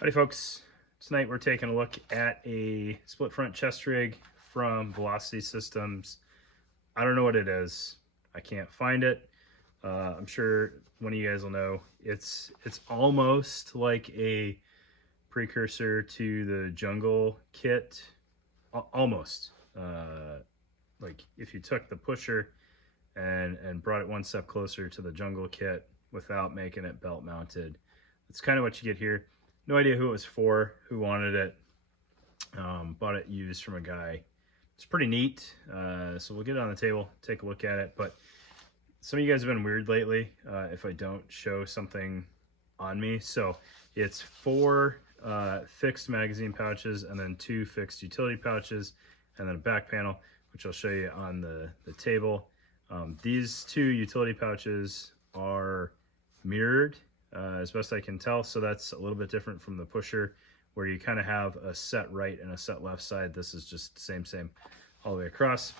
Howdy folks, tonight we're taking a look at a split front chest rig from Velocity Systems. I don't know what it is. I can't find it. I'm sure one of you guys will know. It's almost like a precursor to the Jungle kit. Almost. Like if you took the pusher and brought it one step closer to the Jungle kit without making it belt mounted. That's kind of what you get here. No idea who it was for, who wanted it. Bought it used from a guy. It's pretty neat. So we'll get it on the table, take a look at it. But some of you guys have been weird lately if I don't show something on me. So it's 4 fixed magazine pouches and then 2 fixed utility pouches and then a back panel, which I'll show you on the table. These 2 utility pouches are mirrored as best I can tell, so that's a little bit different from the pusher where you kind of have a set right and a set left side. This is just same all the way across,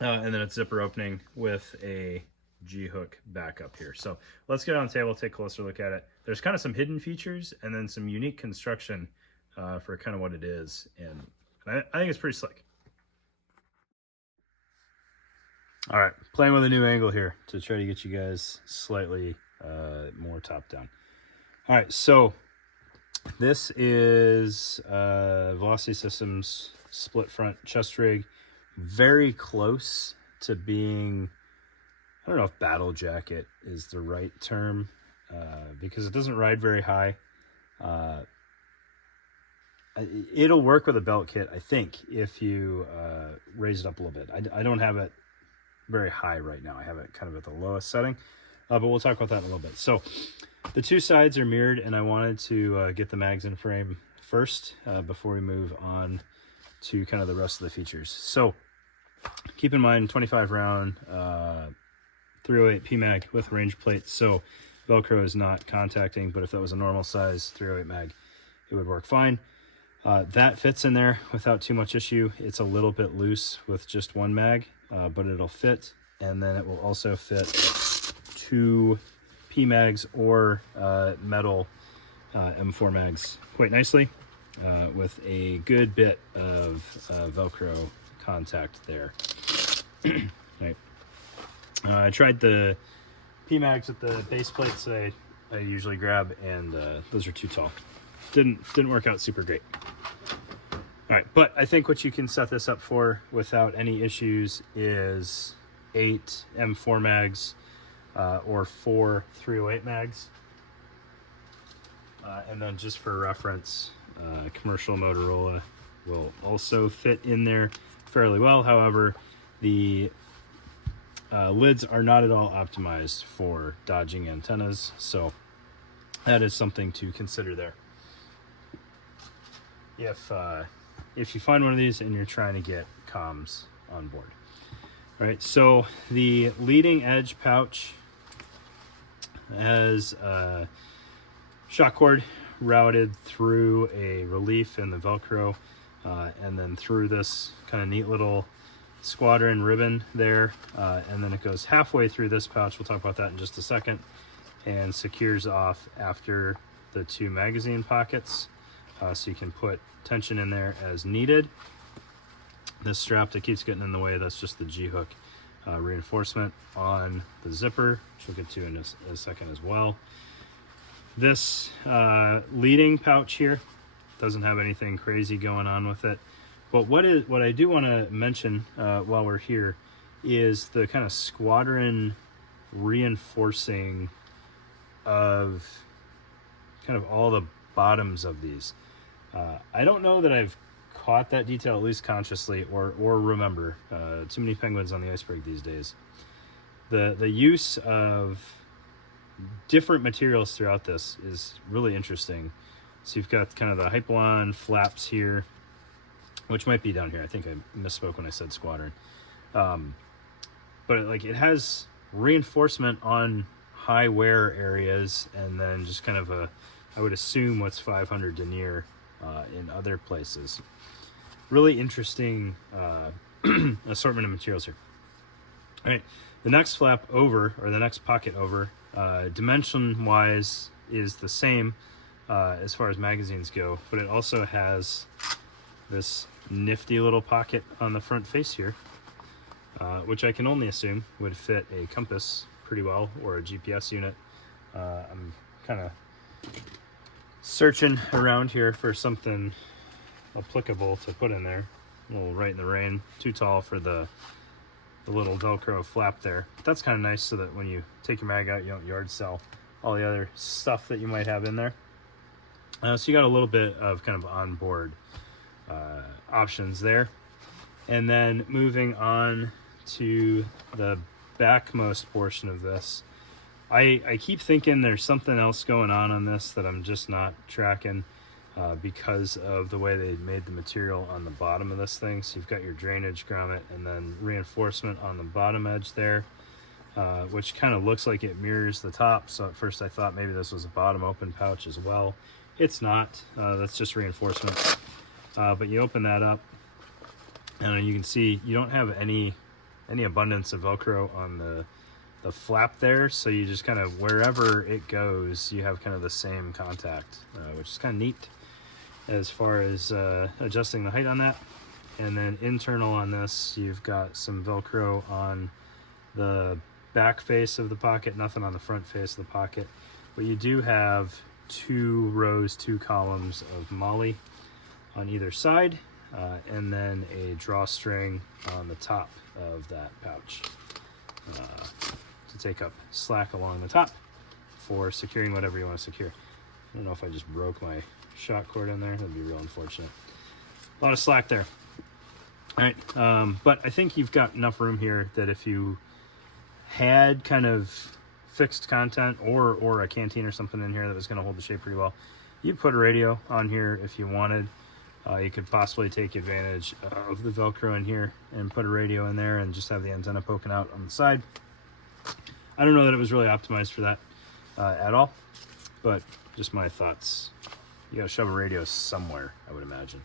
and then it's zipper opening with a G-hook back up here. So let's get on the table, take a closer look at it. There's kind of some hidden features and then some unique construction for kind of what it is, and I think it's pretty slick. All right, playing with a new angle here to try to get you guys slightly more top down. All right, so this is Velocity Systems split front chest rig. Very close to being, I don't know if battle jacket is the right term because it doesn't ride very high. It'll work with a belt kit, I think, if you raise it up a little bit. I don't have it very high right now. I have it kind of at the lowest setting. But we'll talk about that in a little bit. So the 2 sides are mirrored, and I wanted to get the mags in frame first before we move on to kind of the rest of the features. So keep in mind 25 round 308 PMag with range plate. So Velcro is not contacting, but if that was a normal size 308 mag, it would work fine. That fits in there without too much issue. It's a little bit loose with just 1 mag, but it'll fit. And then it will also fit 2 PMags or metal M4 mags quite nicely with a good bit of Velcro contact there. Right. I tried the PMags with the base plates that I usually grab, and those are too tall. Didn't work out super great. All right, but I think what you can set this up for without any issues is 8 M4 mags or 4 308 mags. And then just for reference, commercial Motorola will also fit in there fairly well. However, the lids are not at all optimized for dodging antennas, so that is something to consider there. If you find one of these and you're trying to get comms on board. All right, so the leading edge pouch has shock cord routed through a relief in the Velcro and then through this kind of neat little squadron ribbon there, and then it goes halfway through this pouch. We'll talk about that in just a second, and secures off after the 2 magazine pockets, so you can put tension in there as needed. This strap that keeps getting in the way, that's just the G-hook reinforcement on the zipper, which we'll get to in a second as well. This leading pouch here doesn't have anything crazy going on with it, but what I do want to mention while we're here is the kind of squadron reinforcing of kind of all the bottoms of these. I don't know that I've caught that detail, at least consciously, or remember. Too many penguins on the iceberg these days. The use of different materials throughout this is really interesting. So you've got kind of the Hypalon flaps here, which might be down here. I think I misspoke when I said squadron. But like it has reinforcement on high wear areas, and then just kind of a, I would assume what's 500 denier in other places. Really interesting assortment of materials here. All right, the next flap over, or the next pocket over, dimension wise is the same. as far as magazines go, but it also has this nifty little pocket on the front face here, which I can only assume would fit a compass pretty well, or a GPS unit. I'm kind of searching around here for something applicable to put in there. A little right in the rain, too tall for the little Velcro flap there. But that's kind of nice, so that when you take your mag out, you don't yard sell all the other stuff that you might have in there. So you got a little bit of kind of onboard options there. And then moving on to the backmost portion of this, I keep thinking there's something else going on this that I'm just not tracking, because of the way they made the material on the bottom of this thing. So you've got your drainage grommet and then reinforcement on the bottom edge there, which kind of looks like it mirrors the top. So at first I thought maybe this was a bottom open pouch as well. It's not. That's just reinforcement. But you open that up and you can see you don't have any abundance of Velcro on the flap there, so you just kind of, wherever it goes, you have kind of the same contact, which is kind of neat as far as adjusting the height on that. And then internal on this, you've got some Velcro on the back face of the pocket, nothing on the front face of the pocket, but you do have 2 rows, 2 columns of MOLLE on either side, and then a drawstring on the top of that pouch to take up slack along the top for securing whatever you want to secure. I don't know if I just broke my shock cord in there. That'd be real unfortunate. A lot of slack there. All right, but I think you've got enough room here that if you had kind of fixed content or a canteen or something in here that was going to hold the shape pretty well, you'd put a radio on here if you wanted. You could possibly take advantage of the Velcro in here and put a radio in there and just have the antenna poking out on the side. I don't know that it was really optimized for that at all, but just my thoughts. You gotta shove a radio somewhere, I would imagine.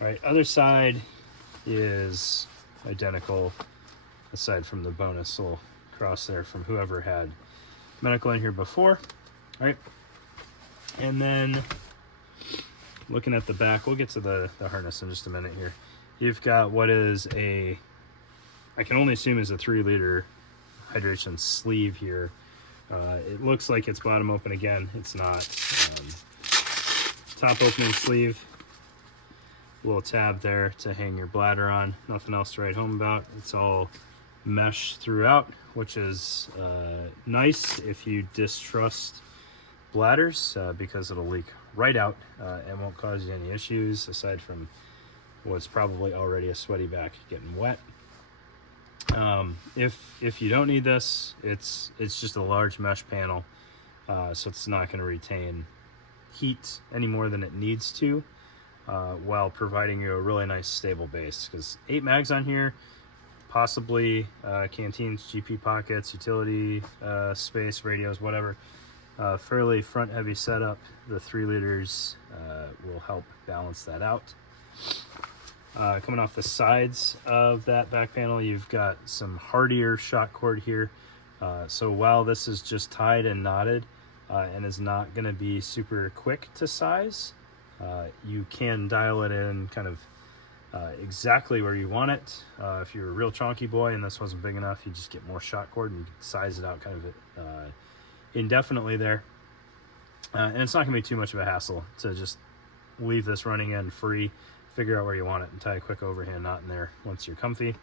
All right, other side is identical, aside from the bonus little cross there from whoever had medical in here before. All right, and then looking at the back, we'll get to the harness in just a minute here. You've got what is I can only assume is a 3-liter hydration sleeve here. It looks like it's bottom open again. It's not. Top opening sleeve, little tab there to hang your bladder on. Nothing else to write home about. It's all mesh throughout, which is nice if you distrust bladders, because it'll leak right out and won't cause you any issues aside from what's probably already a sweaty back getting wet. If you don't need this, it's just a large mesh panel, so it's not going to retain heat any more than it needs to, while providing you a really nice stable base. Because 8 mags on here, possibly canteens, GP pockets, utility space, radios, whatever. Fairly front heavy setup. The 3 liters will help balance that out. Coming off the sides of that back panel, you've got some hardier shock cord here. So while this is just tied and knotted and is not going to be super quick to size, you can dial it in kind of exactly where you want it. If you're a real chonky boy and this wasn't big enough, you just get more shock cord and you can size it out kind of indefinitely there. And it's not going to be too much of a hassle to just leave this running in free, figure out where you want it, and tie a quick overhand knot in there once you're comfy.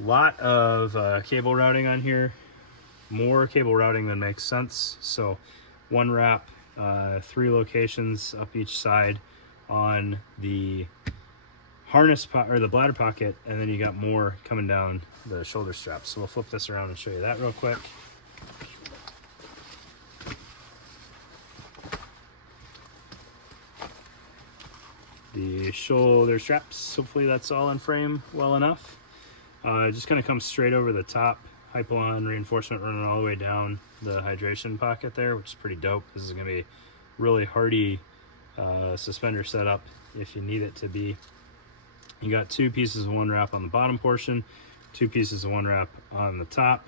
Lot of cable routing on here, more cable routing than makes sense. So 1 wrap, 3 locations up each side on the harness or the bladder pocket, and then you got more coming down the shoulder straps. So we'll flip this around and show you that real quick. The shoulder straps, hopefully that's all in frame well enough. Just kind of comes straight over the top, Hypalon reinforcement running all the way down the hydration pocket there, which is pretty dope. This is going to be really hardy suspender setup if you need it to be. You got 2 pieces of 1 wrap on the bottom portion, 2 pieces of 1 wrap on the top,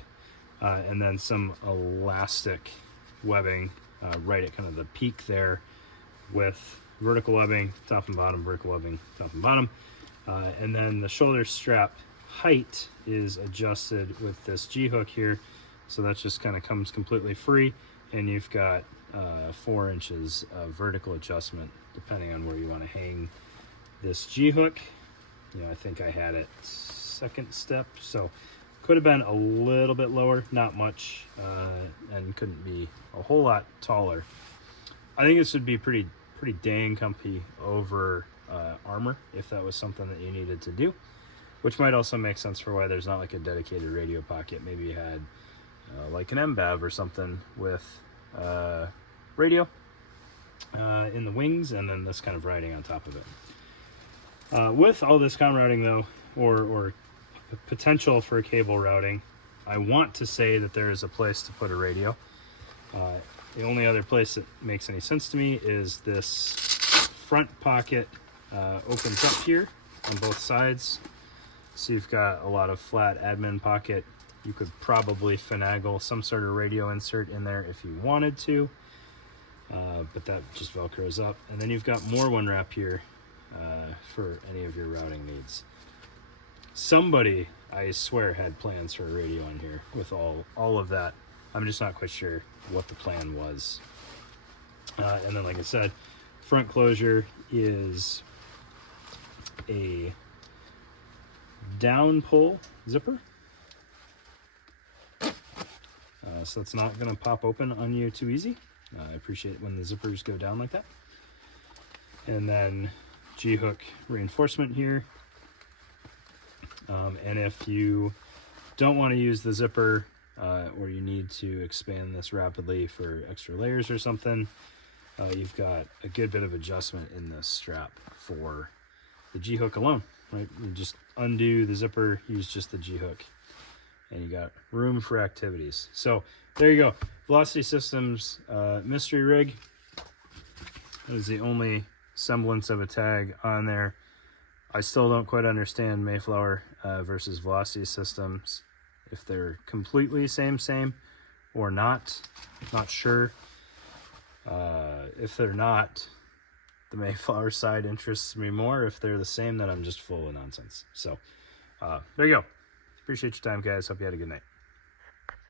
and then some elastic webbing right at kind of the peak there with vertical webbing, top and bottom, vertical webbing, top and bottom. And then the shoulder strap height is adjusted with this G-hook here. So that just kind of comes completely free, and you've got 4 inches of vertical adjustment depending on where you want to hang this G-hook. I think I had it 2nd step, so could have been a little bit lower, not much, and couldn't be a whole lot taller. I think this would be pretty dang comfy over armor if that was something that you needed to do, which might also make sense for why there's not like a dedicated radio pocket. Maybe you had like an MBAV or something with radio in the wings, and then this kind of riding on top of it. With all this comm routing though, or potential for cable routing, I want to say that there is a place to put a radio. The only other place that makes any sense to me is this front pocket opens up here on both sides. So you've got a lot of flat admin pocket. You could probably finagle some sort of radio insert in there if you wanted to, but that just Velcros up. And then you've got more one wrap here for any of your routing needs. Somebody, I swear, had plans for a radio in here with all of that. I'm just not quite sure what the plan was. And then, like I said, front closure is a down pull zipper. So it's not going to pop open on you too easy. I appreciate when the zippers go down like that. And then G-hook reinforcement here. And if you don't want to use the zipper, or you need to expand this rapidly for extra layers or something, you've got a good bit of adjustment in this strap for the G-hook alone, right? You just undo the zipper, use just the G-hook, and you got room for activities. So there you go. Velocity Systems mystery rig. That is the only semblance of a tag on there. I still don't quite understand Mayflower versus Velocity Systems, if they're completely same or not. Not sure. If they're not, the Mayflower side interests me more. If they're the same, then I'm just full of nonsense. So there you go. Appreciate your time, guys. Hope you had a good night.